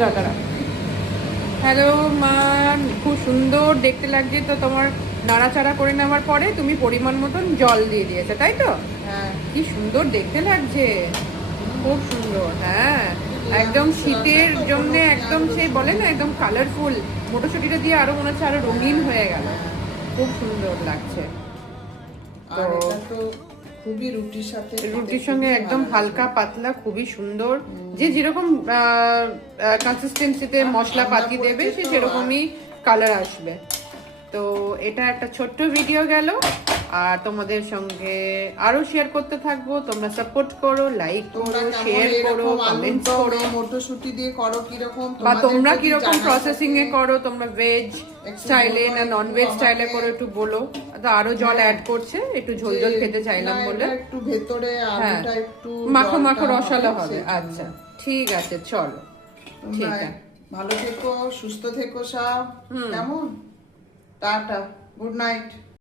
দাঁড়া। হ্যালো মা, খুব সুন্দর দেখতে লাগছে তো। তোমার নাড়াচাড়া করে নেওয়ার পরে তুমি পরিমাণ মতন জল দিয়ে দিয়েছে, তাই তো? হ্যাঁ, কি সুন্দর দেখতে লাগছে, খুব সুন্দর। হ্যাঁ, একদম শীতের জন্য একদম সেই বলে না একদম কালারফুল। মটরশুঁটিটা দিয়ে আরো মনে হচ্ছে আরো রঙিন হয়ে গেল, খুব সুন্দর লাগছে। আর এটা তো খুবই রুটির সাথে, রুটির সঙ্গে একদম হালকা পাতলা, খুবই সুন্দর। যে যেরকম কনসিস্টেন্সিতে মশলা পাতি দেবে সে সেরকমই কালার আসবে। তো এটা একটা ছোট্ট ভিডিও গেল, আর তোমাদের সঙ্গে আরো শেয়ার করতে থাকবো। তোমরা সাপোর্ট করো, লাইক করো, শেয়ার করো, কমেন্ট করো। মটরশুঁটি দিয়ে করো কিরকম, বা তোমরা কিরকম প্রসেসিং এ করো, তোমরা ভেজ স্টাইলে না নন ভেজ স্টাইলে করো একটু বলো। তো আরো জল অ্যাড করছে, একটু ঝোল ঝোল খেতে চাইলাম বলে। একটু ভেতরে হ্যাঁ, আলুটা একটু মাখো মাখো রসালো হবে। আচ্ছা ঠিক আছে, চলো। ঠিক আছে, ভালো থেকো, সুস্থ থেকো সব। কেমন? Tata, good night.